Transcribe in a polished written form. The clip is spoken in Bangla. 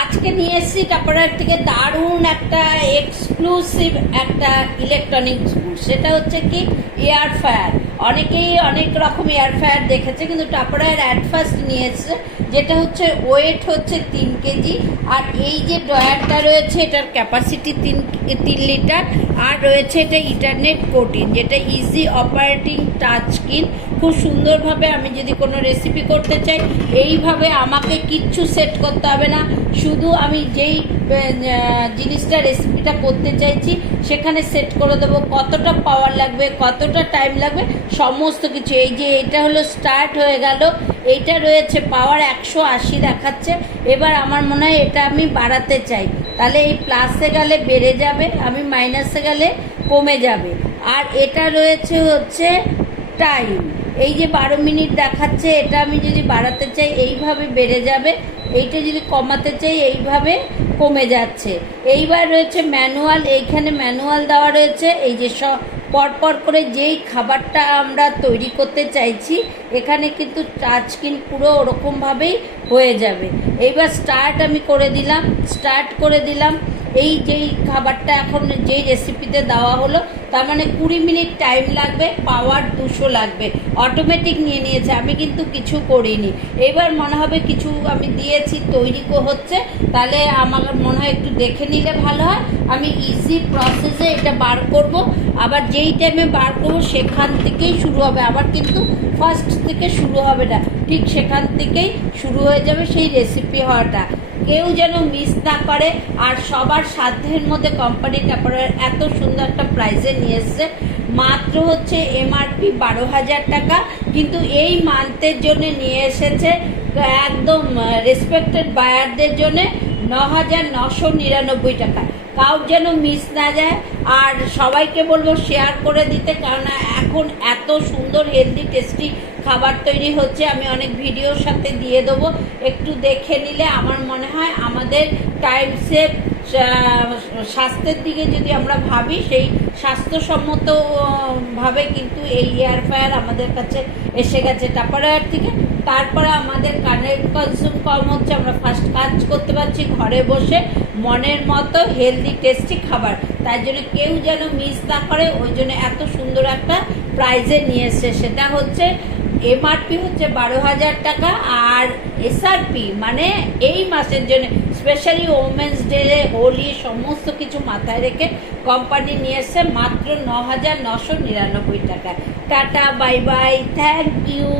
আজকে নিয়ে এসেছি টাপারার থেকে দারুণ একটা এক্সক্লুসিভ একটা ইলেকট্রনিক্স গুড। সেটা হচ্ছে কি এয়ার ফায়ার। অনেকেই অনেক রকম এয়ার ফায়ার দেখেছে, কিন্তু টাপারার অ্যাট ফার্স্ট নিয়ে এসেছে, যেটা হচ্ছে ওয়েট হচ্ছে 3 কেজি। আর এই যে ড্রয়ারটা রয়েছে এটার ক্যাপাসিটি 3 লিটার। আর রয়েছে এটা ইন্টারনেট কোটিং, যেটা ইজি অপারেটিং টাচ স্ক্রিন। খুব সুন্দরভাবে আমি যদি কোনো রেসিপি করতে চাই, এইভাবে আমাকে কিচ্ছু সেট করতে হবে না। শুধু আমি যেই জিনিসটা রেসিপিটা করতে চাইছি সেখানে সেট করে দেবো, কতটা পাওয়ার লাগবে, কতটা টাইম লাগবে, সমস্ত কিছু। এই যে এটা হলো স্টার্ট হয়ে গেল, এইটা রয়েছে পাওয়ার 180 দেখাচ্ছে। এবার আমার মনে হয় এটা আমি বাড়াতে চাই, তাহলে এই প্লাসে গেলে বেড়ে যাবে, আমি মাইনাসে গেলে কমে যাবে। আর এটা রয়েছে হচ্ছে টাইম, এই যে 12 মিনিট দেখাচ্ছে, এটা আমি যদি বাড়াতে চাই এইভাবে বেড়ে যাবে, এইটা যদি কমাতে চাই এইভাবে কমে যাচ্ছে। এইবার রয়েছে ম্যানুয়াল, এইখানে ম্যানুয়াল দেওয়া রয়েছে। এই যে সব পরপর করে যেই খাবারটা আমরা তৈরি করতে চাইছি এখানে কিন্তু টাচ স্ক্রিন পুরো ওরকমভাবেই হয়ে যাবে। এইবার স্টার্ট আমি করে দিলাম, স্টার্ট করে দিলাম। এই যেই খাবারটা এখন যেই রেসিপিতে দেওয়া হলো, তার মানে 20 মিনিট টাইম লাগবে, পাওয়ার 200 লাগবে। অটোমেটিক নিয়ে নিয়েছে, আমি কিন্তু কিছু করিনি। এবার মনে হবে কিছু আমি দিয়েছি, তৈরি হচ্ছে, তাহলে আমার মনে হয় একটু দেখে নিলে ভালো হয়। আমি ইজি প্রসেসে এটা বার করব, আবার যেই টাইমে বার করবো সেখান থেকেই শুরু হবে, আবার কিন্তু ফার্স্ট থেকে শুরু হবে না, ঠিক সেখান থেকেই শুরু হয়ে যাবে সেই রেসিপি হওয়াটা। কেউ যেন মিস না করে। আর সবার সাধ্যের মধ্যে কোম্পানি টাপারার এত সুন্দর একটা প্রাইসে নিয়ে এসছে। মাত্র হচ্ছে এমআরপি 12,000 টাকা, কিন্তু এই মান্থের জন্য নিয়ে এসেছে একদম রেসপেক্টেড বায়ারদের জন্য 9,999 টাকা। কাউ যেন মিস না যায়। আর সবাইকে বলবো শেয়ার করে দিতে, কারণ এখন এত সুন্দর হেলদি টেস্টি খাবার তৈরি হচ্ছে, আমি অনেক ভিডিওর সাথে দিয়ে দেবো, একটু দেখে নিলে আমার মনে হয় আমাদের টাইম সেভ, স্বাস্থ্যের দিকে যদি আমরা ভাবি, সেই স্বাস্থ্যসম্মত ভাবে কিন্তু এই এয়ার ফায়ার আমাদের কাছে এসে গেছে টাপারার থেকে। তারপরে আমাদের কানের কনজিউম কম হচ্ছে, আমরা ফার্স্ট কাজ করতে পারছি ঘরে বসে মনের মতো হেলদি টেস্টি খাবার। তাই জন্য কেউ যেন মিস না করে, ওই জন্য এত সুন্দর একটা প্রাইজে নিয়ে এসছে। সেটা হচ্ছে এমআরপি হচ্ছে 12,000 টাকা, আর এসআরপি মানে এই মাসের জন্য স্পেশালি ওমেন্স ডে, হোলি, সমস্ত কিছু মাথায় রেখে কোম্পানি নিয়ে এসছে মাত্র 9,999 টাকা। Tata, bye bye, thank you.